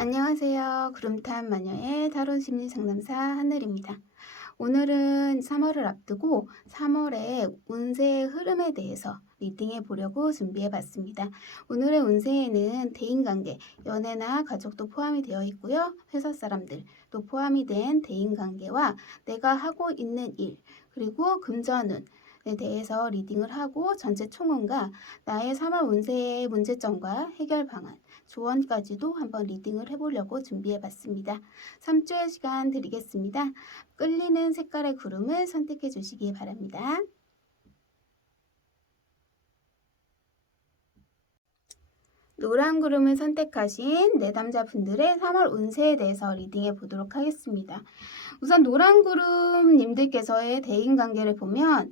안녕하세요. 구름탄 마녀의 타로 심리 상담사 하늘입니다. 오늘은 3월을 앞두고 3월의 운세의 흐름에 대해서 리딩해 보려고 준비해 봤습니다. 오늘의 운세에는 대인관계, 연애나 가족도 포함이 되어 있고요. 회사 사람들, 또 포함이 된 대인관계와 내가 하고 있는 일, 그리고 금전운에 대해서 리딩을 하고 전체 총운과 나의 3월 운세의 문제점과 해결 방안, 조언까지도 한번 리딩을 해보려고 준비해 봤습니다. 3초의 시간 드리겠습니다. 끌리는 색깔의 구름을 선택해 주시기 바랍니다. 노란 구름을 선택하신 내담자분들의 3월 운세에 대해서 리딩해 보도록 하겠습니다. 우선 노란 구름님들께서의 대인관계를 보면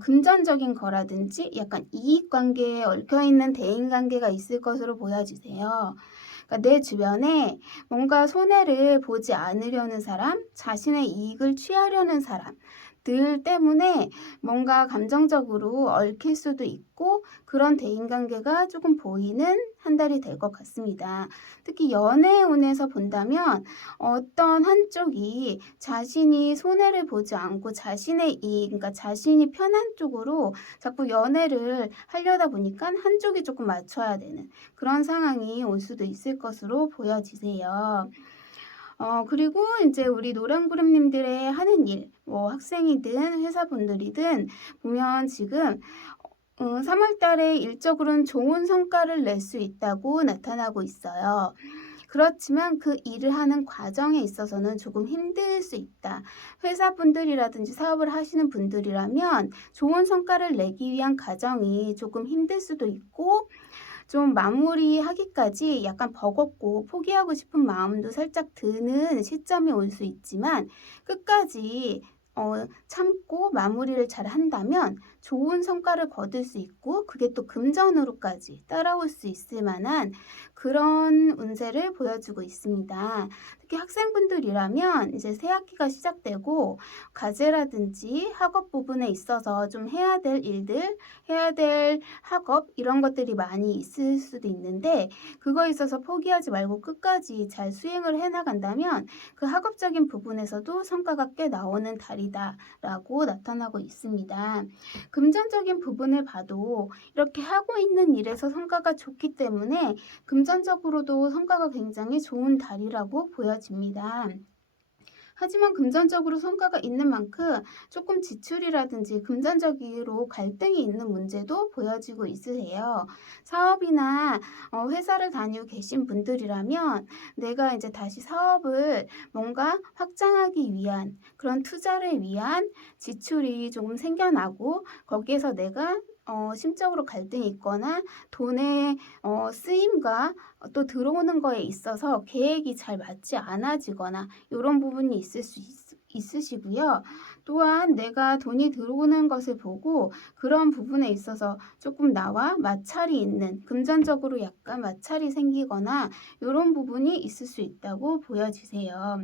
금전적인 거라든지 약간 이익관계에 얽혀있는 대인관계가 있을 것으로 보여지세요. 그러니까 내 주변에 뭔가 손해를 보지 않으려는 사람, 자신의 이익을 취하려는 사람 들 때문에 뭔가 감정적으로 얽힐 수도 있고 그런 대인관계가 조금 보이는 한 달이 될 것 같습니다. 특히 연애운에서 본다면 어떤 한쪽이 자신이 손해를 보지 않고 자신의 이익, 그러니까 자신이 편한 쪽으로 자꾸 연애를 하려다 보니까 한쪽이 조금 맞춰야 되는 그런 상황이 올 수도 있을 것으로 보여지세요. 그리고 이제 우리 노랑구름님들의 하는 일, 뭐 학생이든 회사분들이든 보면 지금 3월 달에 일적으로는 좋은 성과를 낼 수 있다고 나타나고 있어요. 그렇지만 그 일을 하는 과정에 있어서는 조금 힘들 수 있다. 회사분들이라든지 사업을 하시는 분들이라면 좋은 성과를 내기 위한 과정이 조금 힘들 수도 있고 좀 마무리하기까지 약간 버겁고 포기하고 싶은 마음도 살짝 드는 시점이 올 수 있지만 끝까지 참고 마무리를 잘 한다면 좋은 성과를 거둘 수 있고 그게 또 금전으로까지 따라올 수 있을 만한 그런 운세를 보여주고 있습니다. 특히 학생분들이라면 이제 새 학기가 시작되고 과제라든지 학업 부분에 있어서 좀 해야 될 일들, 해야 될 학업 이런 것들이 많이 있을 수도 있는데 그거에 있어서 포기하지 말고 끝까지 잘 수행을 해나간다면 그 학업적인 부분에서도 성과가 꽤 나오는 달이다라고 나타나고 있습니다. 금전적인 부분을 봐도 이렇게 하고 있는 일에서 성과가 좋기 때문에 금전적으로도 성과가 굉장히 좋은 달이라고 보여집니다. 하지만 금전적으로 성과가 있는 만큼 조금 지출이라든지 금전적으로 갈등이 있는 문제도 보여지고 있으세요. 사업이나 회사를 다니고 계신 분들이라면 내가 이제 다시 사업을 뭔가 확장하기 위한 그런 투자를 위한 지출이 조금 생겨나고 거기에서 내가 심적으로 갈등이 있거나 돈의 쓰임과 또 들어오는 거에 있어서 계획이 잘 맞지 않아지거나 이런 부분이 있을 수 있으시고요. 또한 내가 돈이 들어오는 것을 보고 그런 부분에 있어서 조금 나와 마찰이 있는 금전적으로 약간 마찰이 생기거나 이런 부분이 있을 수 있다고 보여지세요.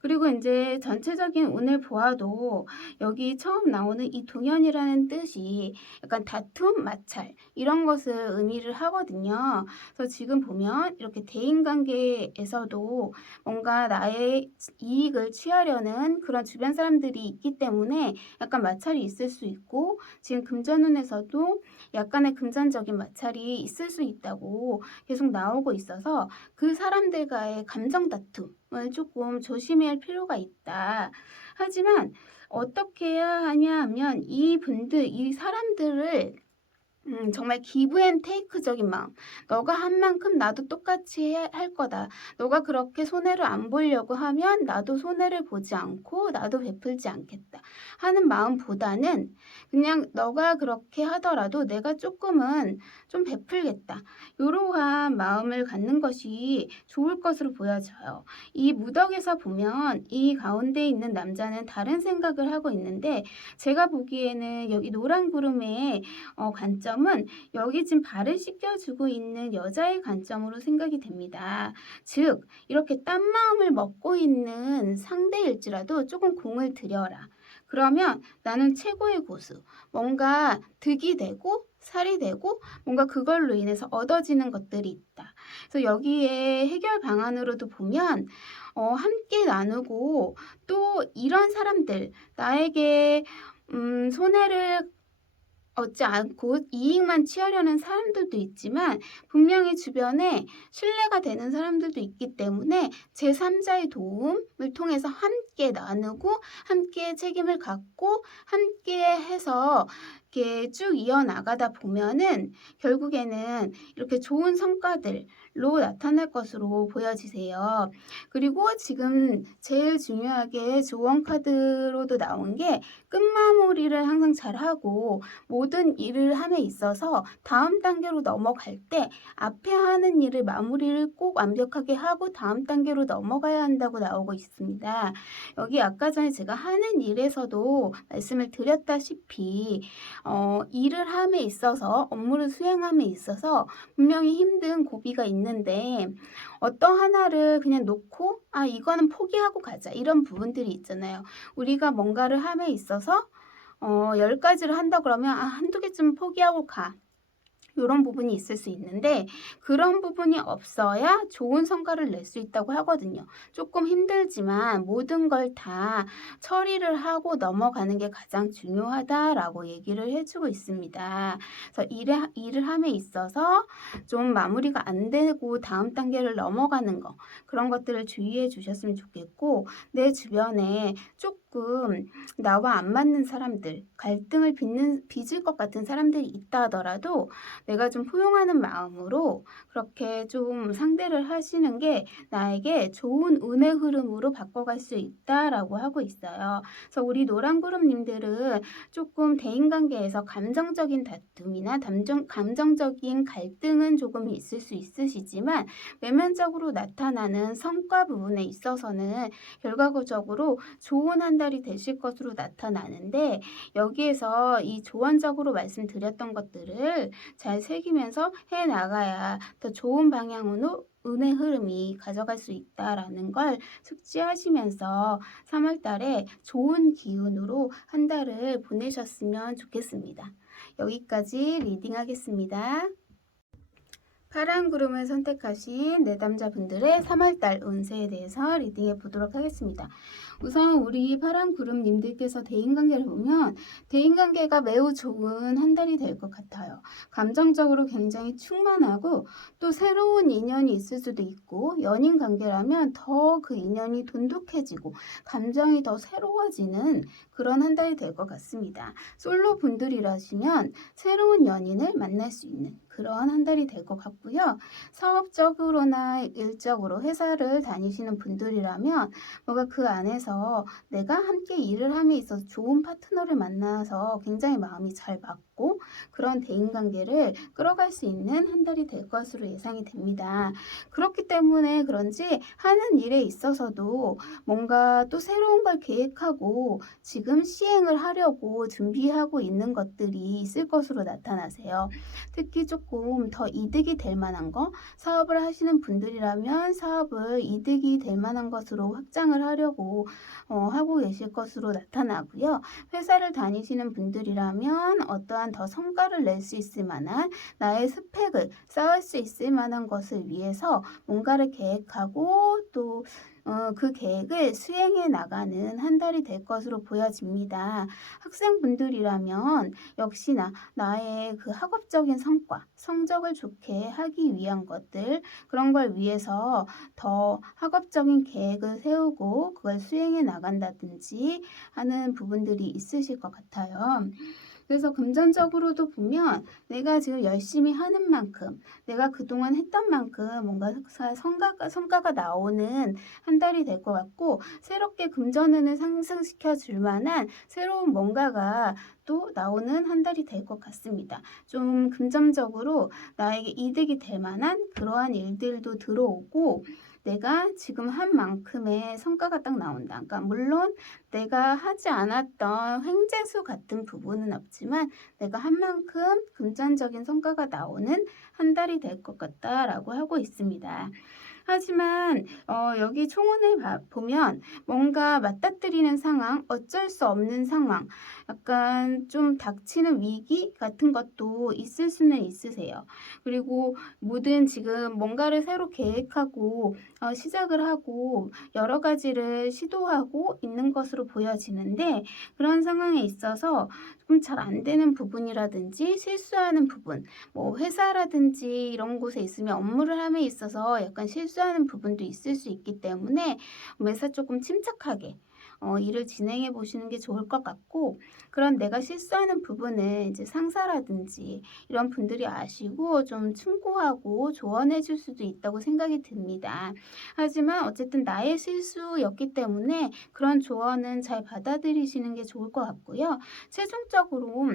그리고 이제 전체적인 운을 보아도 여기 처음 나오는 이 동연이라는 뜻이 약간 다툼, 마찰 이런 것을 의미를 하거든요. 그래서 지금 보면 이렇게 대인관계에서도 뭔가 나의 이익을 취하려는 그런 주변 사람들이 있기 때문에 약간 마찰이 있을 수 있고 지금 금전운에서도 약간의 금전적인 마찰이 있을 수 있다고 계속 나오고 있어서 그 사람들과의 감정 다툼을 조금 조심할 필요가 있다. 하지만 어떻게 해야 하냐 하면 이 사람들을 정말 기브 앤 테이크적인 마음. 너가 한 만큼 나도 똑같이 할 거다. 너가 그렇게 손해를 안 보려고 하면 나도 손해를 보지 않고 나도 베풀지 않겠다. 하는 마음보다는 그냥 너가 그렇게 하더라도 내가 조금은 좀 베풀겠다. 이러한 마음을 갖는 것이 좋을 것으로 보여져요. 이 무덕에서 보면 이 가운데 있는 남자는 다른 생각을 하고 있는데 제가 보기에는 여기 노란 구름의 관점은 여기 지금 발을 씻겨주고 있는 여자의 관점으로 생각이 됩니다. 즉 이렇게 딴 마음을 먹고 있는 상대일지라도 조금 공을 들여라. 그러면 나는 최고의 고수. 뭔가 득이 되고 살이 되고 뭔가 그걸로 인해서 얻어지는 것들이 있다. 그래서 여기에 해결 방안으로도 보면 함께 나누고 또 이런 사람들 나에게 손해를 얻지 않고 이익만 취하려는 사람들도 있지만 분명히 주변에 신뢰가 되는 사람들도 있기 때문에 제3자의 도움을 통해서 함께 나누고 함께 책임을 갖고 함께 해서 이렇게 쭉 이어나가다 보면은 결국에는 이렇게 좋은 성과들로 나타날 것으로 보여지세요. 그리고 지금 제일 중요하게 조언 카드로도 나온 게 끝마무리를 항상 잘하고 모든 일을 함에 있어서 다음 단계로 넘어갈 때 앞에 하는 일을 마무리를 꼭 완벽하게 하고 다음 단계로 넘어가야 한다고 나오고 있습니다. 여기 아까 전에 제가 하는 일에서도 말씀을 드렸다시피 일을 함에 있어서 업무를 수행함에 있어서 분명히 힘든 고비가 있는데 어떤 하나를 그냥 놓고 이거는 포기하고 가자 이런 부분들이 있잖아요. 우리가 뭔가를 함에 있어서 10가지를 한다 그러면 한두 개쯤 포기하고 가. 요런 부분이 있을 수 있는데 그런 부분이 없어야 좋은 성과를 낼 수 있다고 하거든요. 조금 힘들지만 모든 걸 다 처리를 하고 넘어가는 게 가장 중요하다라고 얘기를 해주고 있습니다. 그래서 일을 함에 있어서 좀 마무리가 안 되고 다음 단계를 넘어가는 거 그런 것들을 주의해 주셨으면 좋겠고 내 주변에 조금 나와 안 맞는 사람들, 갈등을 빚을 것 같은 사람들이 있다 하더라도 내가 좀 포용하는 마음으로 그렇게 좀 상대를 하시는 게 나에게 좋은 운의 흐름으로 바꿔갈 수 있다라고 하고 있어요. 그래서 우리 노란구름님들은 조금 대인관계에서 감정적인 다툼이나 감정적인 갈등은 조금 있을 수 있으시지만 외면적으로 나타나는 성과 부분에 있어서는 결과적으로 좋은 한 달이 되실 것으로 나타나는데 여기에서 이 조언적으로 말씀드렸던 것들을 잘 새기면서 해나가야 더 좋은 방향으로 운의 흐름이 가져갈 수 있다라는 걸 숙지하시면서 3월 달에 좋은 기운으로 한 달을 보내셨으면 좋겠습니다. 여기까지 리딩하겠습니다. 파란 구름을 선택하신 내담자분들의 3월달 운세에 대해서 리딩해 보도록 하겠습니다. 우선 우리 파란 구름님들께서 대인관계를 보면 대인관계가 매우 좋은 한 달이 될 것 같아요. 감정적으로 굉장히 충만하고 또 새로운 인연이 있을 수도 있고 연인 관계라면 더 그 인연이 돈독해지고 감정이 더 새로워지는 그런 한 달이 될 것 같습니다. 솔로 분들이라시면 새로운 연인을 만날 수 있는 그런 한 달이 될 것 같고요. 사업적으로나 일적으로 회사를 다니시는 분들이라면 뭔가 그 안에서 내가 함께 일을 함에 있어서 좋은 파트너를 만나서 굉장히 마음이 잘 맞고 그런 대인관계를 끌어갈 수 있는 한 달이 될 것으로 예상이 됩니다. 그렇기 때문에 그런지 하는 일에 있어서도 뭔가 또 새로운 걸 계획하고 지금 시행을 하려고 준비하고 있는 것들이 있을 것으로 나타나세요. 특히 조금 더 이득이 될 만한 거, 사업을 하시는 분들이라면 사업을 이득이 될 만한 것으로 확장을 하려고 하고 계실 것으로 나타나고요. 회사를 다니시는 분들이라면 어떠한 더 성과를 낼 수 있을 만한 나의 스펙을 쌓을 수 있을 만한 것을 위해서 뭔가를 계획하고 또 그 계획을 수행해 나가는 한 달이 될 것으로 보여집니다. 학생분들이라면 역시나 나의 그 학업적인 성과, 성적을 좋게 하기 위한 것들, 그런 걸 위해서 더 학업적인 계획을 세우고 그걸 수행해 나간다든지 하는 부분들이 있으실 것 같아요. 그래서 금전적으로도 보면 내가 지금 열심히 하는 만큼 내가 그동안 했던 만큼 뭔가 성과가 나오는 한 달이 될 것 같고 새롭게 금전운을 상승시켜 줄 만한 새로운 뭔가가 또 나오는 한 달이 될 것 같습니다. 좀 금전적으로 나에게 이득이 될 만한 그러한 일들도 들어오고 내가 지금 한 만큼의 성과가 딱 나온다. 그러니까 물론 내가 하지 않았던 횡재수 같은 부분은 없지만 내가 한 만큼 금전적인 성과가 나오는 한 달이 될 것 같다라고 하고 있습니다. 하지만 여기 총론을 보면 뭔가 맞닥뜨리는 상황, 어쩔 수 없는 상황, 약간 좀 닥치는 위기 같은 것도 있을 수는 있으세요. 그리고 뭐든 지금 뭔가를 새로 계획하고 시작을 하고 여러 가지를 시도하고 있는 것으로 보여지는데, 그런 상황에 있어서 좀 잘 안 되는 부분이라든지 실수하는 부분, 뭐 회사라든지 이런 곳에 있으면 업무를 함에 있어서 약간 실수하는 부분도 있을 수 있기 때문에 매사 조금 침착하게 일을 진행해 보시는 게 좋을 것 같고, 그런 내가 실수하는 부분은 이제 상사라든지 이런 분들이 아시고 좀 충고하고 조언해 줄 수도 있다고 생각이 듭니다. 하지만 어쨌든 나의 실수였기 때문에 그런 조언은 잘 받아들이시는 게 좋을 것 같고요. 최종적으로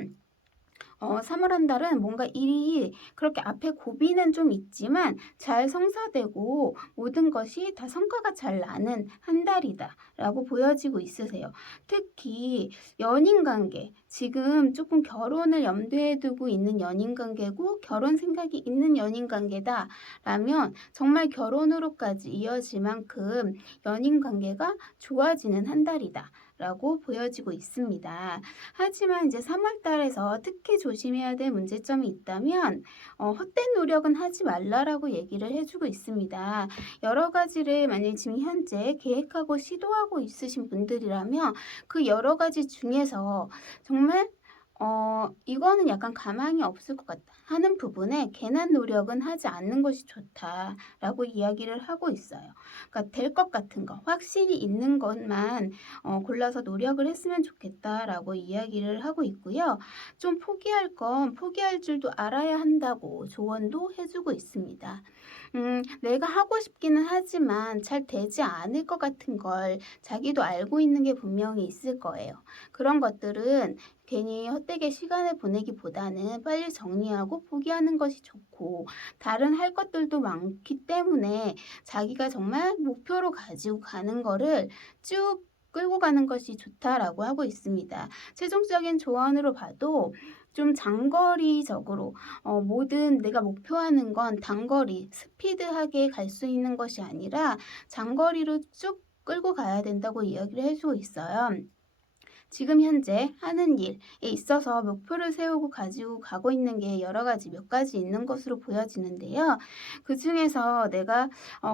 3월 한 달은 뭔가 일이 그렇게 앞에 고비는 좀 있지만 잘 성사되고 모든 것이 다 성과가 잘 나는 한 달이다라고 보여지고 있으세요. 특히 연인 관계, 지금 조금 결혼을 염두에 두고 있는 연인 관계고 결혼 생각이 있는 연인 관계다라면 정말 결혼으로까지 이어질 만큼 연인 관계가 좋아지는 한 달이다 라고 보여지고 있습니다. 하지만 이제 3월 달에서 특히 조심해야 될 문제점이 있다면 헛된 노력은 하지 말라라고 얘기를 해주고 있습니다. 여러 가지를 만약 지금 현재 계획하고 시도하고 있으신 분들이라면 그 여러 가지 중에서 정말 이거는 약간 가망이 없을 것 같다 하는 부분에 괜한 노력은 하지 않는 것이 좋다라고 이야기를 하고 있어요. 그러니까 될 것 같은 거, 확실히 있는 것만 골라서 노력을 했으면 좋겠다라고 이야기를 하고 있고요. 좀 포기할 건 포기할 줄도 알아야 한다고 조언도 해주고 있습니다. 내가 하고 싶기는 하지만 잘 되지 않을 것 같은 걸 자기도 알고 있는 게 분명히 있을 거예요. 그런 것들은 괜히 헛되게 시간을 보내기보다는 빨리 정리하고 포기하는 것이 좋고, 다른 할 것들도 많기 때문에 자기가 정말 목표로 가지고 가는 거를 쭉 끌고 가는 것이 좋다라고 하고 있습니다. 최종적인 조언으로 봐도 좀 장거리적으로 뭐든 내가 목표하는 건 단거리, 스피드하게 갈 수 있는 것이 아니라 장거리로 쭉 끌고 가야 된다고 이야기를 해주고 있어요. 지금 현재 하는 일에 있어서 목표를 세우고 가지고 가고 있는 게 여러 가지 몇 가지 있는 것으로 보여지는데요. 그 중에서 내가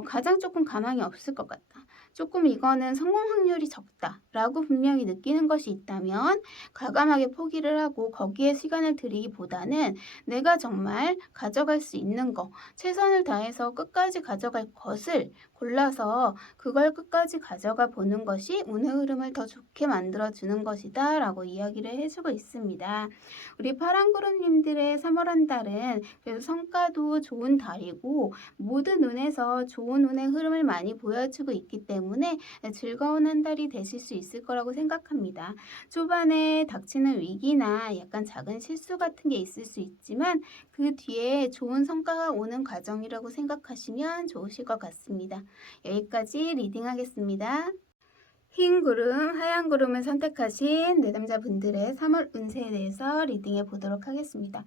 가장 조금 가망이 없을 것 같다, 조금 이거는 성공 확률이 적다라고 분명히 느끼는 것이 있다면 과감하게 포기를 하고 거기에 시간을 들이기보다는 내가 정말 가져갈 수 있는 거, 최선을 다해서 끝까지 가져갈 것을 골라서 그걸 끝까지 가져가 보는 것이 운의 흐름을 더 좋게 만들어주는 것이다 라고 이야기를 해주고 있습니다. 우리 파랑구름님들의 3월 한 달은 그래도 성과도 좋은 달이고 모든 운에서 좋은 운의 흐름을 많이 보여주고 있기 때문에 즐거운 한 달이 되실 수 있을 거라고 생각합니다. 초반에 닥치는 위기나 약간 작은 실수 같은 게 있을 수 있지만 그 뒤에 좋은 성과가 오는 과정이라고 생각하시면 좋으실 것 같습니다. 여기까지 리딩하겠습니다. 흰 구름, 하얀 구름을 선택하신 내담자분들의 3월 운세에 대해서 리딩해 보도록 하겠습니다.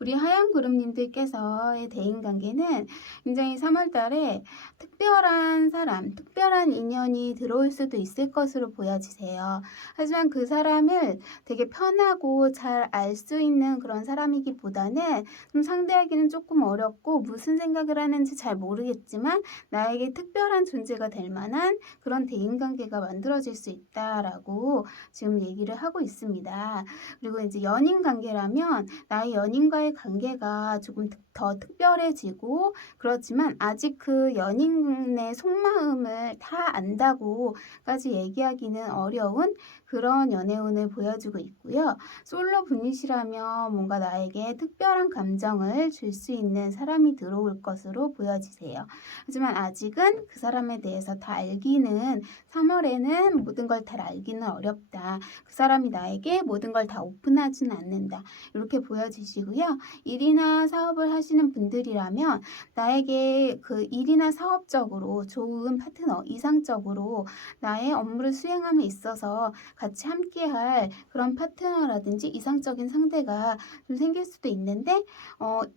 우리 하얀 구름님들께서의 대인관계는 굉장히 3월 달에 특별한 사람, 특별한 인연이 들어올 수도 있을 것으로 보여지세요. 하지만 그 사람을 되게 편하고 잘 알 수 있는 그런 사람이기보다는 좀 상대하기는 조금 어렵고 무슨 생각을 하는지 잘 모르겠지만 나에게 특별한 존재가 될 만한 그런 대인관계가 만들어질 수 있다라고 지금 얘기를 하고 있습니다. 그리고 이제 연인 관계라면 나의 연인과의 관계가 조금 더 특별해지고, 그렇지만 아직 그 연인의 속마음을 다 안다고까지 얘기하기는 어려운 그런 연애운을 보여주고 있고요. 솔로 분이시라면 뭔가 나에게 특별한 감정을 줄 수 있는 사람이 들어올 것으로 보여지세요. 하지만 아직은 그 사람에 대해서 다 알기는, 3월에는 모든 걸 다 알기는 어렵다. 그 사람이 나에게 모든 걸 다 오픈하지는 않는다. 이렇게 보여지시고요. 일이나 사업을 하시는 분들이라면 나에게 그 일이나 사업적으로 좋은 파트너, 이상적으로 나의 업무를 수행함에 있어서 같이 함께할 그런 파트너라든지 이상적인 상대가 좀 생길 수도 있는데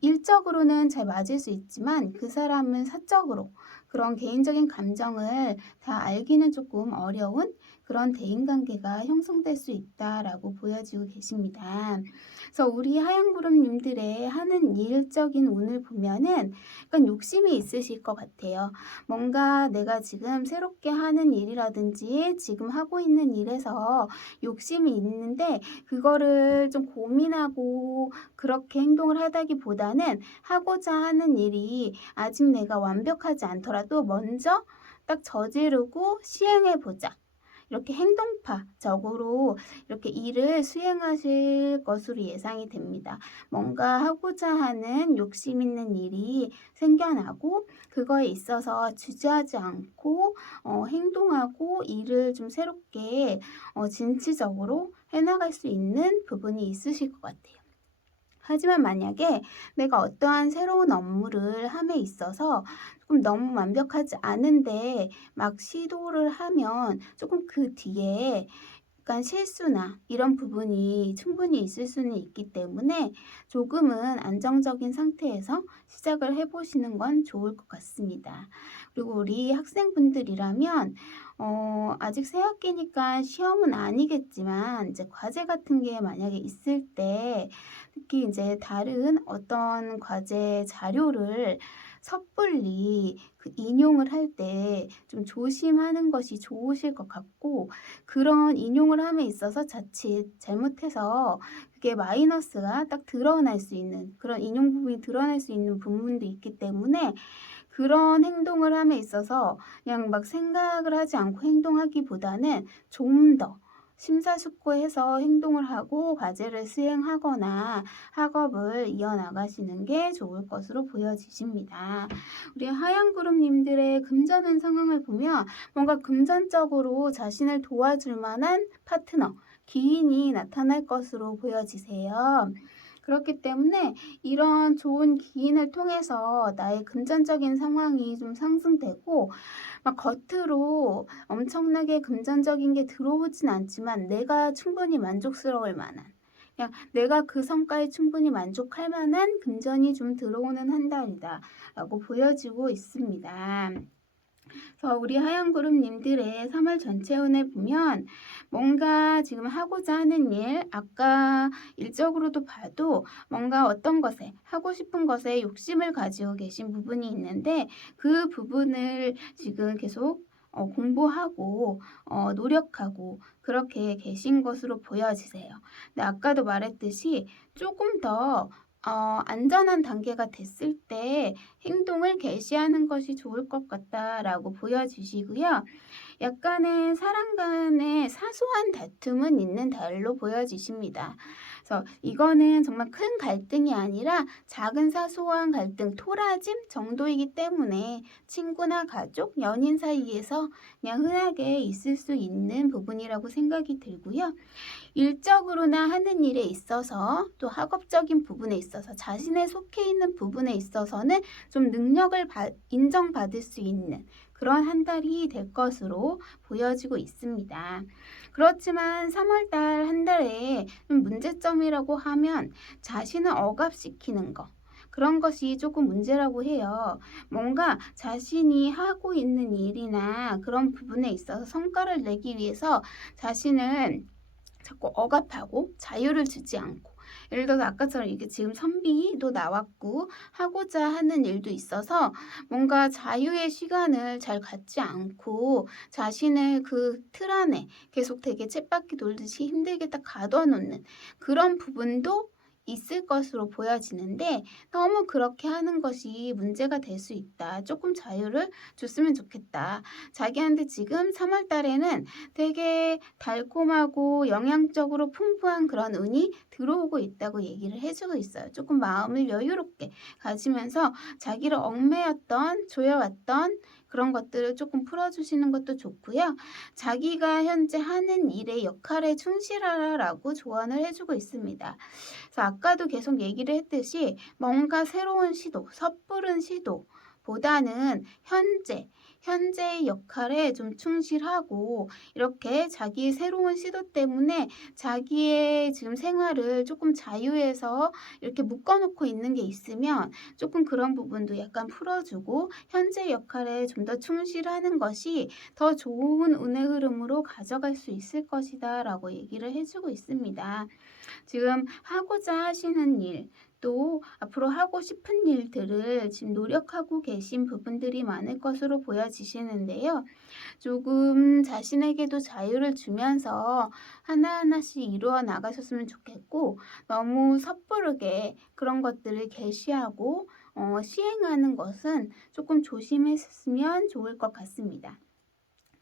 일적으로는 잘 맞을 수 있지만 그 사람은 사적으로 그런 개인적인 감정을 다 알기는 조금 어려운 그런 대인관계가 형성될 수 있다라고 보여지고 계십니다. 그래서 우리 하얀구름님들의 하는 일적인 운을 보면은 약간 욕심이 있으실 것 같아요. 뭔가 내가 지금 새롭게 하는 일이라든지 지금 하고 있는 일에서 욕심이 있는데 그거를 좀 고민하고 그렇게 행동을 하다기보다는 하고자 하는 일이 아직 내가 완벽하지 않더라도 먼저 딱 저지르고 시행해 보자. 이렇게 행동파적으로 이렇게 일을 수행하실 것으로 예상이 됩니다. 뭔가 하고자 하는 욕심 있는 일이 생겨나고 그거에 있어서 주저하지 않고 행동하고 일을 좀 새롭게 진취적으로 해나갈 수 있는 부분이 있으실 것 같아요. 하지만 만약에 내가 어떠한 새로운 업무를 함에 있어서 조금 너무 완벽하지 않은데 막 시도를 하면 조금 그 뒤에 약간 실수나 이런 부분이 충분히 있을 수는 있기 때문에 조금은 안정적인 상태에서 시작을 해보시는 건 좋을 것 같습니다. 그리고 우리 학생분들이라면 아직 새 학기니까 시험은 아니겠지만 이제 과제 같은 게 만약에 있을 때 특히 이제 다른 어떤 과제 자료를 섣불리 그 인용을 할 때 좀 조심하는 것이 좋으실 것 같고 그런 인용을 함에 있어서 자칫 잘못해서 그게 마이너스가 딱 드러날 수 있는 그런 인용 부분이 드러날 수 있는 부분도 있기 때문에 그런 행동을 함에 있어서 그냥 막 생각을 하지 않고 행동하기보다는 좀 더 심사숙고해서 행동을 하고 과제를 수행하거나 학업을 이어나가시는 게 좋을 것으로 보여지십니다. 우리 하얀구름님들의 금전운 상황을 보면 뭔가 금전적으로 자신을 도와줄 만한 파트너, 기인이 나타날 것으로 보여지세요. 그렇기 때문에 이런 좋은 기인을 통해서 나의 금전적인 상황이 좀 상승되고 막 겉으로 엄청나게 금전적인 게 들어오진 않지만 내가 충분히 만족스러울 만한 그냥 내가 그 성과에 충분히 만족할 만한 금전이 좀 들어오는 한 달이다 라고 보여지고 있습니다. 그래서 우리 하얀구름님들의 3월 전체 운을 보면 뭔가 지금 하고자 하는 일, 아까 일적으로도 봐도 뭔가 어떤 것에 하고 싶은 것에 욕심을 가지고 계신 부분이 있는데 그 부분을 지금 계속 공부하고 노력하고 그렇게 계신 것으로 보여지세요. 근데 아까도 말했듯이 조금 더 안전한 단계가 됐을 때 행동을 개시하는 것이 좋을 것 같다라고 보여지시고요. 약간의 사람 간의 사소한 다툼은 있는 달로 보여지십니다. 그래서 이거는 정말 큰 갈등이 아니라 작은 사소한 갈등, 토라짐 정도이기 때문에 친구나 가족, 연인 사이에서 그냥 흔하게 있을 수 있는 부분이라고 생각이 들고요. 일적으로나 하는 일에 있어서 또 학업적인 부분에 있어서 자신의 속해 있는 부분에 있어서는 좀 능력을 인정받을 수 있는 그런 한 달이 될 것으로 보여지고 있습니다. 그렇지만 3월달 한 달에 문제점이라고 하면 자신을 억압시키는 것. 그런 것이 조금 문제라고 해요. 뭔가 자신이 하고 있는 일이나 그런 부분에 있어서 성과를 내기 위해서 자신을 자꾸 억압하고 자유를 주지 않고 예를 들어서 아까처럼 이게 지금 선비도 나왔고 하고자 하는 일도 있어서 뭔가 자유의 시간을 잘 갖지 않고 자신을 그 틀 안에 계속 되게 쳇바퀴 돌듯이 힘들게 딱 가둬놓는 그런 부분도 있을 것으로 보여지는데 너무 그렇게 하는 것이 문제가 될 수 있다. 조금 자유를 줬으면 좋겠다. 자기한테 지금 3월 달에는 되게 달콤하고 영양적으로 풍부한 그런 운이 들어오고 있다고 얘기를 해주고 있어요. 조금 마음을 여유롭게 가지면서 자기를 얽매였던 조여왔던 그런 것들을 조금 풀어주시는 것도 좋고요. 자기가 현재 하는 일의 역할에 충실하라라고 조언을 해주고 있습니다. 그래서 아까도 계속 얘기를 했듯이 뭔가 새로운 시도, 섣부른 시도 보다는 현재의 역할에 좀 충실하고 이렇게 자기의 새로운 시도 때문에 자기의 지금 생활을 조금 자유해서 이렇게 묶어놓고 있는 게 있으면 조금 그런 부분도 약간 풀어주고 현재 역할에 좀 더 충실하는 것이 더 좋은 운의 흐름으로 가져갈 수 있을 것이다 라고 얘기를 해주고 있습니다. 지금 하고자 하시는 일, 또 앞으로 하고 싶은 일들을 지금 노력하고 계신 부분들이 많을 것으로 보여지시는데요. 조금 자신에게도 자유를 주면서 하나하나씩 이루어 나가셨으면 좋겠고, 너무 섣부르게 그런 것들을 개시하고 시행하는 것은 조금 조심했으면 좋을 것 같습니다.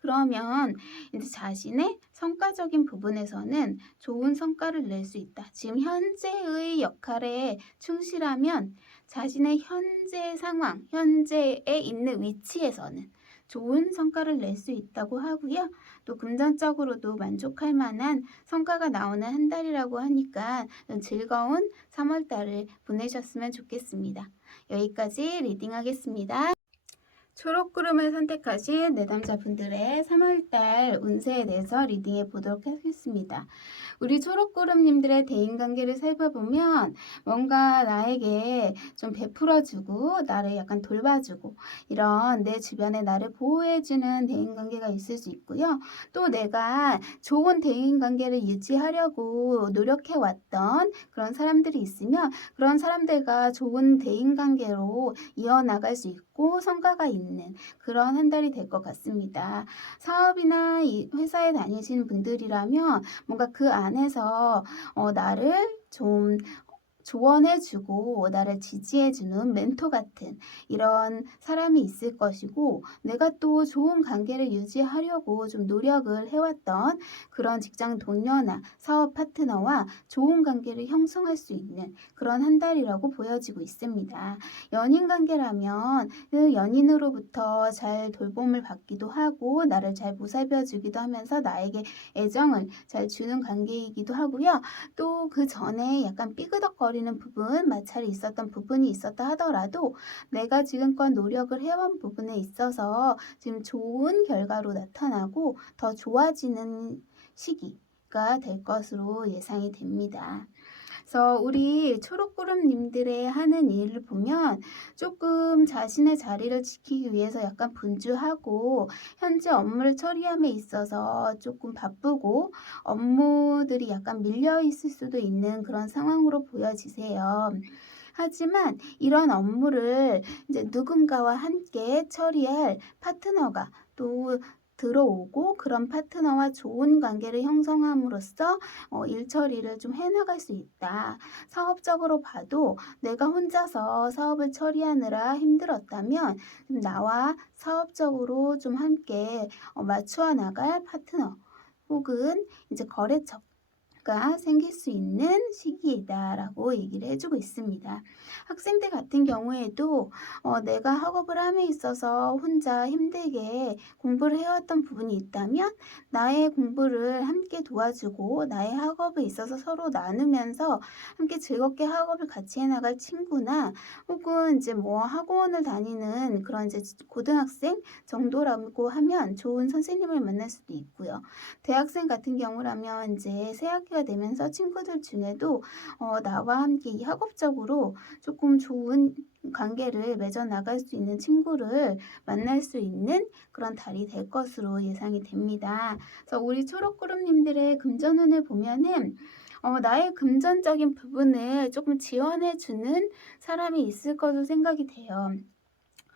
그러면 이제 자신의 성과적인 부분에서는 좋은 성과를 낼 수 있다. 지금 현재의 역할에 충실하면 자신의 현재 상황, 현재에 있는 위치에서는 좋은 성과를 낼 수 있다고 하고요. 또 금전적으로도 만족할 만한 성과가 나오는 한 달이라고 하니까 즐거운 3월달을 보내셨으면 좋겠습니다. 여기까지 리딩하겠습니다. 초록구름을 선택하신 내담자분들의 3월달 운세에 대해서 리딩해 보도록 하겠습니다. 우리 초록구름님들의 대인관계를 살펴보면 뭔가 나에게 좀 베풀어주고 나를 약간 돌봐주고 이런 내 주변에 나를 보호해주는 대인관계가 있을 수 있고요. 또 내가 좋은 대인관계를 유지하려고 노력해왔던 그런 사람들이 있으면 그런 사람들과 좋은 대인관계로 이어나갈 수 있고 성과가 있는 그런 한 달이 될 것 같습니다. 사업이나 회사에 다니시는 분들이라면 뭔가 그 안에서 나를 좀 조언해주고 나를 지지해주는 멘토 같은 이런 사람이 있을 것이고 내가 또 좋은 관계를 유지하려고 좀 노력을 해왔던 그런 직장 동료나 사업 파트너와 좋은 관계를 형성할 수 있는 그런 한 달이라고 보여지고 있습니다. 연인 관계라면 그 연인으로부터 잘 돌봄을 받기도 하고 나를 잘 보살펴주기도 하면서 나에게 애정을 잘 주는 관계이기도 하고요. 또 그 전에 약간 삐그덕거리는 부분, 마찰이 있었던 부분이 있었다 하더라도 내가 지금껏 노력을 해온 부분에 있어서 지금 좋은 결과로 나타나고 더 좋아지는 시기가 될 것으로 예상이 됩니다. 그래서 우리 초록구름님들의 하는 일을 보면 조금 자신의 자리를 지키기 위해서 약간 분주하고 현재 업무를 처리함에 있어서 조금 바쁘고 업무들이 약간 밀려 있을 수도 있는 그런 상황으로 보여지세요. 하지만 이런 업무를 이제 누군가와 함께 처리할 파트너가 또 들어오고 그런 파트너와 좋은 관계를 형성함으로써 일 처리를 좀 해나갈 수 있다. 사업적으로 봐도 내가 혼자서 사업을 처리하느라 힘들었다면 나와 사업적으로 좀 함께 맞추어 나갈 파트너 혹은 이제 거래처가 생길 수 있는 시기이다라고 얘기를 해주고 있습니다. 학생들 같은 경우에도 내가 학업을 함에 있어서 혼자 힘들게 공부를 해왔던 부분이 있다면 나의 공부를 함께 도와주고 나의 학업에 있어서 서로 나누면서 함께 즐겁게 학업을 같이 해나갈 친구나 혹은 이제 뭐 학원을 다니는 그런 이제 고등학생 정도라고 하면 좋은 선생님을 만날 수도 있고요. 대학생 같은 경우라면 이제 새 학기가 되면서 친구들 중에도 나와 함께 이 학업적으로 조금 좋은 관계를 맺어 나갈 수 있는 친구를 만날 수 있는 그런 달이 될 것으로 예상이 됩니다. 그래서 우리 초록구름님들의 금전운을 보면은 나의 금전적인 부분을 조금 지원해주는 사람이 있을 것으로 생각이 돼요.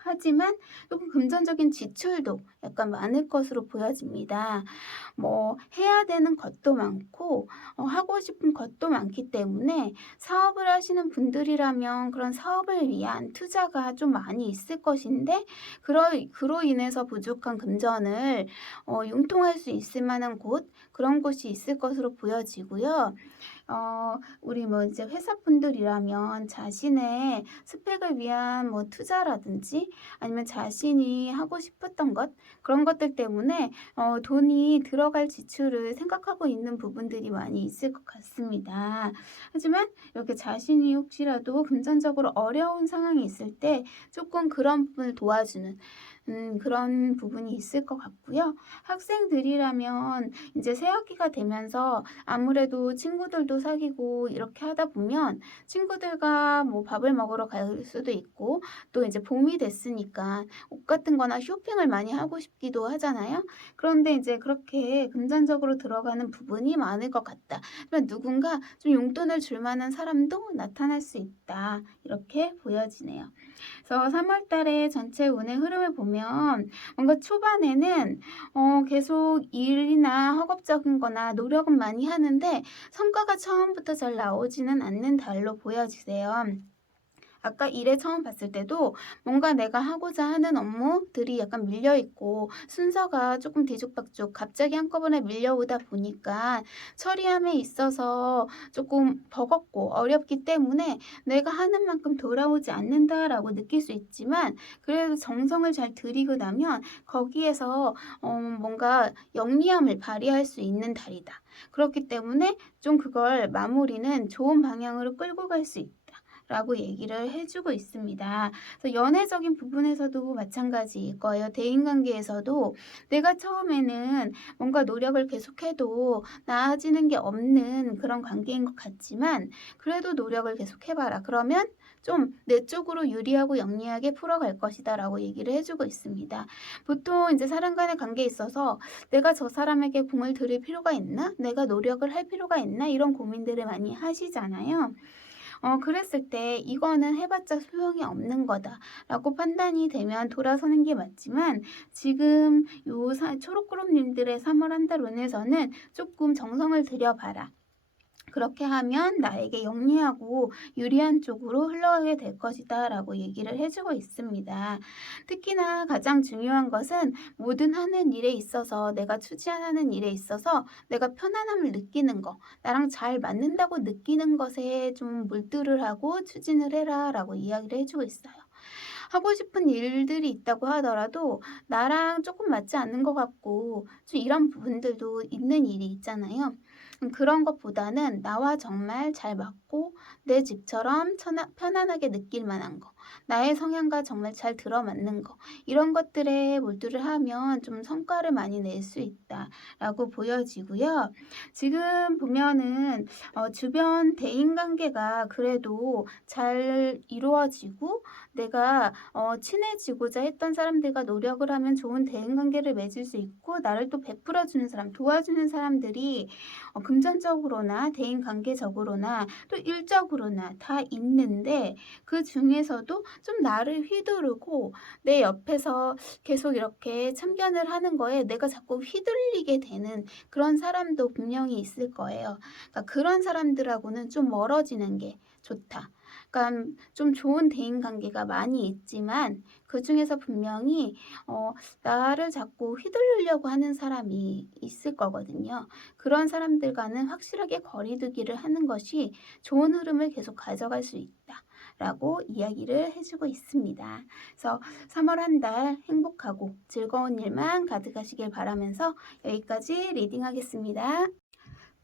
하지만 조금 금전적인 지출도 약간 많을 것으로 보여집니다. 뭐 해야 되는 것도 많고 하고 싶은 것도 많기 때문에 사업을 하시는 분들이라면 그런 사업을 위한 투자가 좀 많이 있을 것인데 그로 인해서 부족한 금전을 융통할 수 있을 만한 곳 그런 곳이 있을 것으로 보여지고요. 우리 뭐 이제 회사분들이라면 자신의 스펙을 위한 뭐 투자라든지 아니면 자신이 하고 싶었던 것 그런 것들 때문에 돈이 들어갈 지출을 생각하고 있는 부분들이 많이 있을 것 같습니다. 하지만 이렇게 자신이 혹시라도 금전적으로 어려운 상황이 있을 때 조금 그런 부분을 도와주는 그런 부분이 있을 것 같고요. 학생들이라면 이제 새학기가 되면서 아무래도 친구들도 사귀고 이렇게 하다 보면 친구들과 뭐 밥을 먹으러 갈 수도 있고 또 이제 봄이 됐으니까 옷 같은 거나 쇼핑을 많이 하고 싶기도 하잖아요. 그런데 이제 그렇게 금전적으로 들어가는 부분이 많을 것 같다. 그러면 누군가 좀 용돈을 줄 만한 사람도 나타날 수 있다. 이렇게 보여지네요. 그래서 3월 달에 전체 운의 흐름을 보면 뭔가 초반에는 계속 일이나 학업적인 거나 노력은 많이 하는데 성과가 처음부터 잘 나오지는 않는 달로 보여지세요. 아까 일에 처음 봤을 때도 뭔가 내가 하고자 하는 업무들이 약간 밀려 있고 순서가 조금 뒤죽박죽 갑자기 한꺼번에 밀려오다 보니까 처리함에 있어서 조금 버겁고 어렵기 때문에 내가 하는 만큼 돌아오지 않는다라고 느낄 수 있지만 그래도 정성을 잘 들이고 나면 거기에서 뭔가 영리함을 발휘할 수 있는 달이다. 그렇기 때문에 좀 그걸 마무리는 좋은 방향으로 끌고 갈 수 있다. 라고 얘기를 해주고 있습니다. 그래서 연애적인 부분에서도 마찬가지일 거예요. 대인관계에서도 내가 처음에는 뭔가 노력을 계속해도 나아지는 게 없는 그런 관계인 것 같지만 그래도 노력을 계속해봐라. 그러면 좀 내 쪽으로 유리하고 영리하게 풀어갈 것이다 라고 얘기를 해주고 있습니다. 보통 이제 사람 간의 관계에 있어서 내가 저 사람에게 공을 들일 필요가 있나? 내가 노력을 할 필요가 있나? 이런 고민들을 많이 하시잖아요. 그랬을 때 이거는 해봤자 소용이 없는 거다라고 판단이 되면 돌아서는 게 맞지만 지금 요 초록그룹님들의 3월 한 달 운에서는 조금 정성을 들여봐라. 그렇게 하면 나에게 영리하고 유리한 쪽으로 흘러가게 될 것이다 라고 얘기를 해주고 있습니다. 특히나 가장 중요한 것은 모든 하는 일에 있어서 내가 추진하는 일에 있어서 내가 편안함을 느끼는 거 나랑 잘 맞는다고 느끼는 것에 좀 몰두를 하고 추진을 해라 라고 이야기를 해주고 있어요. 하고 싶은 일들이 있다고 하더라도 나랑 조금 맞지 않는 것 같고 좀 이런 부분들도 있는 일이 있잖아요. 그런 것보다는 나와 정말 잘 맞고 내 집처럼 편안하게 느낄 만한 거, 나의 성향과 정말 잘 들어맞는 거, 이런 것들에 몰두를 하면 좀 성과를 많이 낼 수 있다라고 보여지고요. 지금 보면은 주변 대인관계가 그래도 잘 이루어지고 내가 친해지고자 했던 사람들과 노력을 하면 좋은 대인관계를 맺을 수 있고 나를 또 베풀어주는 사람, 도와주는 사람들이 금전적으로나 대인관계적으로나 또 일적으로나 다 있는데 그 중에서도 좀 나를 휘두르고 내 옆에서 계속 이렇게 참견을 하는 거에 내가 자꾸 휘둘리게 되는 그런 사람도 분명히 있을 거예요. 그러니까 그런 사람들하고는 좀 멀어지는 게 좋다. 그러니까 좀 좋은 대인관계가 많이 있지만 그 중에서 분명히 나를 자꾸 휘두르려고 하는 사람이 있을 거거든요. 그런 사람들과는 확실하게 거리두기를 하는 것이 좋은 흐름을 계속 가져갈 수 있다. 라고 이야기를 해주고 있습니다. 그래서 3월 한 달 행복하고 즐거운 일만 가득하시길 바라면서 여기까지 리딩하겠습니다.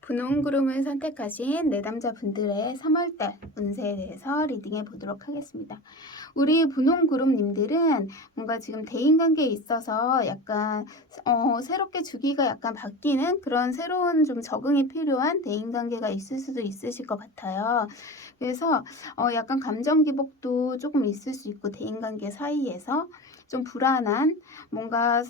분홍구름을 선택하신 내담자분들의 3월달 운세에 대해서 리딩해 보도록 하겠습니다. 우리 분홍구름님들은 뭔가 지금 대인관계에 있어서 약간 새롭게 주기가 약간 바뀌는 그런 새로운 좀 적응이 필요한 대인관계가 있을 수도 있으실 것 같아요. 그래서 약간 감정 기복도 조금 있을 수 있고 대인관계 사이에서 좀 불안한 뭔가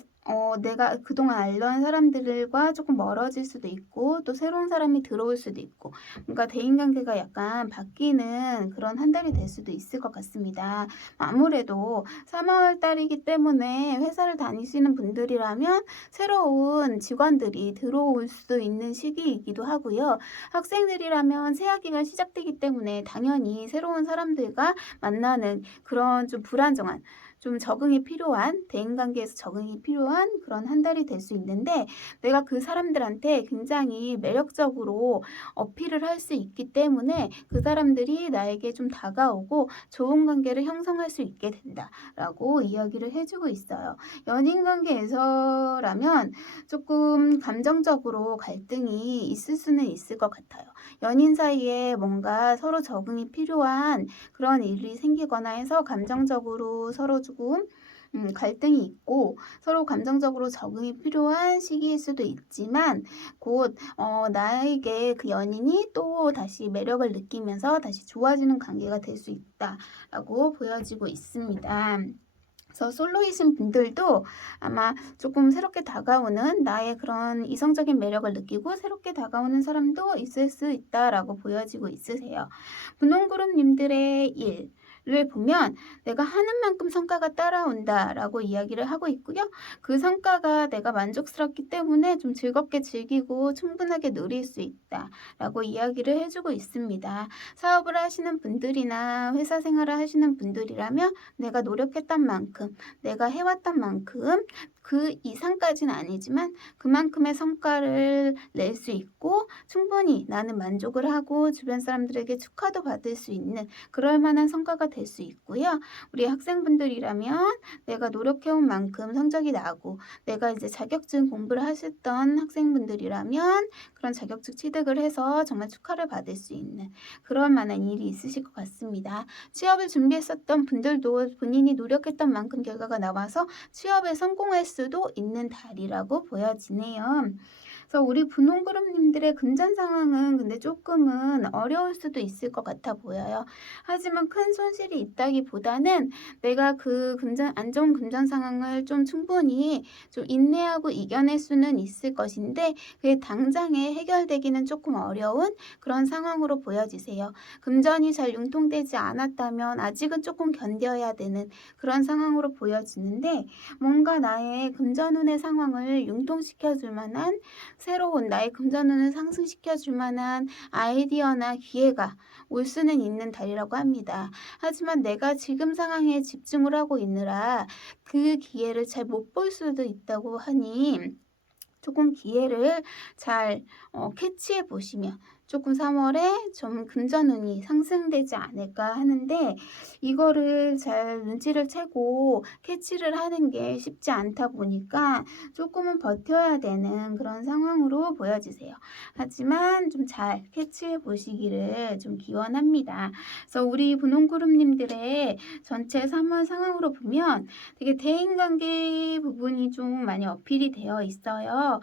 내가 그동안 알던 사람들과 조금 멀어질 수도 있고 또 새로운 사람이 들어올 수도 있고 뭔가 대인관계가 약간 바뀌는 그런 한 달이 될 수도 있을 것 같습니다. 아무래도 3월 달이기 때문에 회사를 다니시는 분들이라면 새로운 직원들이 들어올 수도 있는 시기이기도 하고요. 학생들이라면 새학기가 시작되기 때문에 당연히 새로운 사람들과 만나는 그런 좀 불안정한 좀 적응이 필요한, 대인관계에서 적응이 필요한 그런 한 달이 될 수 있는데, 내가 그 사람들한테 굉장히 매력적으로 어필을 할 수 있기 때문에 그 사람들이 나에게 좀 다가오고 좋은 관계를 형성할 수 있게 된다라고 이야기를 해주고 있어요. 연인 관계에서라면 조금 감정적으로 갈등이 있을 수는 있을 것 같아요. 연인 사이에 뭔가 서로 적응이 필요한 그런 일이 생기거나 해서 감정적으로 서로 조금 갈등이 있고 서로 감정적으로 적응이 필요한 시기일 수도 있지만, 곧 나에게 그 연인이 또 다시 매력을 느끼면서 다시 좋아지는 관계가 될 수 있다라고 보여지고 있습니다. 그래서 솔로이신 분들도 아마 조금 새롭게 다가오는 나의 그런 이성적인 매력을 느끼고 새롭게 다가오는 사람도 있을 수 있다라고 보여지고 있으세요. 분홍그룹님들의 일을 보면 내가 하는 만큼 성과가 따라온다라고 이야기를 하고 있고요. 그 성과가 내가 만족스럽기 때문에 좀 즐겁게 즐기고 충분하게 누릴 수 있다라고 이야기를 해주고 있습니다. 사업을 하시는 분들이나 회사 생활을 하시는 분들이라면 내가 노력했던 만큼, 내가 해왔던 만큼 그 이상까지는 아니지만 그만큼의 성과를 낼 수 있고 충분히 나는 만족을 하고 주변 사람들에게 축하도 받을 수 있는 그럴 만한 성과가 될 수 있고요. 우리 학생분들이라면 내가 노력해온 만큼 성적이 나고, 내가 이제 자격증 공부를 하셨던 학생분들이라면 그런 자격증 취득을 해서 정말 축하를 받을 수 있는 그럴 만한 일이 있으실 것 같습니다. 취업을 준비했었던 분들도 본인이 노력했던 만큼 결과가 나와서 취업에 성공할 수도 있는 달이라고 보여지네요. 그래서 우리 분홍그룹님들의 금전 상황은 근데 조금은 어려울 수도 있을 것 같아 보여요. 하지만 큰 손실이 있다기보다는 내가 그 안 좋은 금전 상황을 좀 충분히 좀 인내하고 이겨낼 수는 있을 것인데, 그게 당장에 해결되기는 조금 어려운 그런 상황으로 보여지세요. 금전이 잘 융통되지 않았다면 아직은 조금 견뎌야 되는 그런 상황으로 보여지는데, 뭔가 나의 금전운의 상황을 융통시켜줄 만한 새로운 나의 금전운을 상승시켜줄 만한 아이디어나 기회가 올 수는 있는 달이라고 합니다. 하지만 내가 지금 상황에 집중을 하고 있느라 그 기회를 잘 못 볼 수도 있다고 하니, 조금 기회를 잘 캐치해 보시면 조금 3월에 좀 금전운이 상승되지 않을까 하는데, 이거를 잘 눈치를 채고 캐치를 하는 게 쉽지 않다 보니까 조금은 버텨야 되는 그런 상황으로 보여지세요. 하지만 좀 잘 캐치해 보시기를 좀 기원합니다. 그래서 우리 분홍그룹님들의 전체 3월 상황으로 보면 되게 대인관계 부분이 좀 많이 어필이 되어 있어요.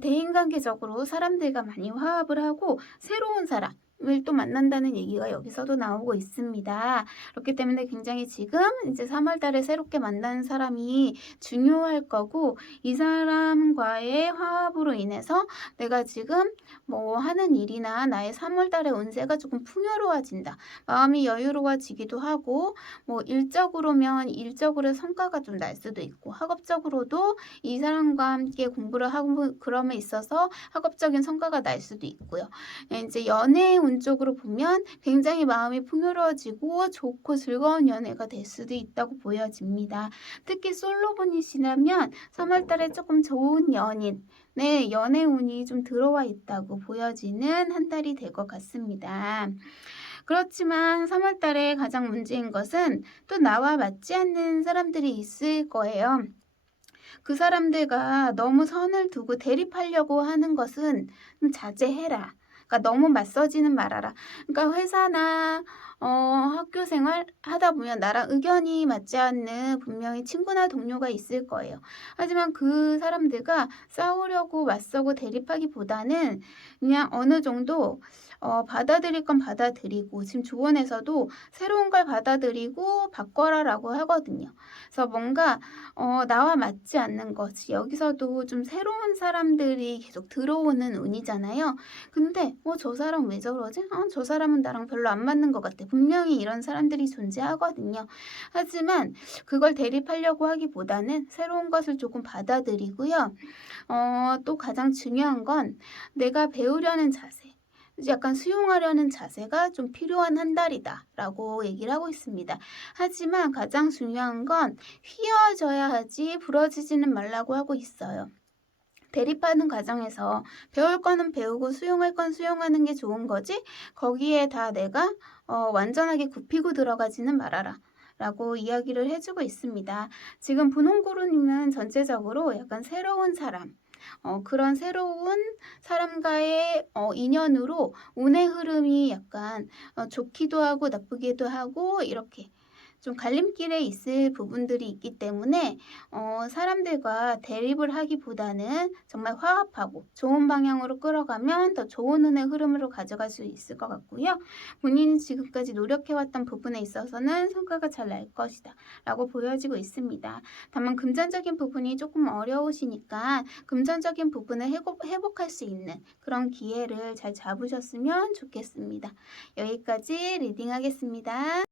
대인관계적으로 사람들과 많이 화합을 하고 새로운 사람을 또 만난다는 얘기가 여기서도 나오고 있습니다. 그렇기 때문에 굉장히 지금 이제 3월 달에 새롭게 만나는 사람이 중요할 거고, 이 사람과의 화합으로 인해서 내가 지금 뭐 하는 일이나 나의 3월 달의 운세가 조금 풍요로워진다. 마음이 여유로워지기도 하고, 뭐 일적으로면 일적으로 성과가 좀 날 수도 있고, 학업적으로도 이 사람과 함께 공부를 하고 그럼에 있어서 학업적인 성과가 날 수도 있고요. 이제 연애 운 쪽으로 보면 굉장히 마음이 풍요로워지고 좋고 즐거운 연애가 될 수도 있다고 보여집니다. 특히 솔로분이시라면 3월 달에 조금 좋은 연인, 네, 연애 운이 좀 들어와 있다고 보여지는 한 달이 될 것 같습니다. 그렇지만 3월 달에 가장 문제인 것은 또 나와 맞지 않는 사람들이 있을 거예요. 그 사람들과 너무 선을 두고 대립하려고 하는 것은 좀 자제해라. 그러니까 너무 맞서지는 말아라. 그러니까 회사나 학교 생활 하다 보면 나랑 의견이 맞지 않는 분명히 친구나 동료가 있을 거예요. 하지만 그 사람들과 싸우려고 맞서고 대립하기보다는 그냥 어느 정도 받아들일 건 받아들이고, 지금 조언에서도 새로운 걸 받아들이고 바꿔라라고 하거든요. 그래서 뭔가 나와 맞지 않는 것, 여기서도 좀 새로운 사람들이 계속 들어오는 운이잖아요. 근데 저 사람 왜 저러지? 저 사람은 나랑 별로 안 맞는 것 같아. 분명히 이런 사람들이 존재하거든요. 하지만 그걸 대립하려고 하기보다는 새로운 것을 조금 받아들이고요. 또 가장 중요한 건 내가 배우려는 자세. 약간 수용하려는 자세가 좀 필요한 한 달이다라고 얘기를 하고 있습니다. 하지만 가장 중요한 건 휘어져야 하지 부러지지는 말라고 하고 있어요. 대립하는 과정에서 배울 거는 배우고 수용할 건 수용하는 게 좋은 거지 거기에 다 내가 완전하게 굽히고 들어가지는 말아라. 라고 이야기를 해주고 있습니다. 지금 분홍고루님은 전체적으로 약간 새로운 사람, 그런 새로운 사람과의 인연으로 운의 흐름이 약간 좋기도 하고 나쁘기도 하고 이렇게 좀 갈림길에 있을 부분들이 있기 때문에 사람들과 대립을 하기보다는 정말 화합하고 좋은 방향으로 끌어가면 더 좋은 운의 흐름으로 가져갈 수 있을 것 같고요. 본인이 지금까지 노력해왔던 부분에 있어서는 성과가 잘 날 것이다 라고 보여지고 있습니다. 다만 금전적인 부분이 조금 어려우시니까 금전적인 부분을 회복할 수 있는 그런 기회를 잘 잡으셨으면 좋겠습니다. 여기까지 리딩하겠습니다.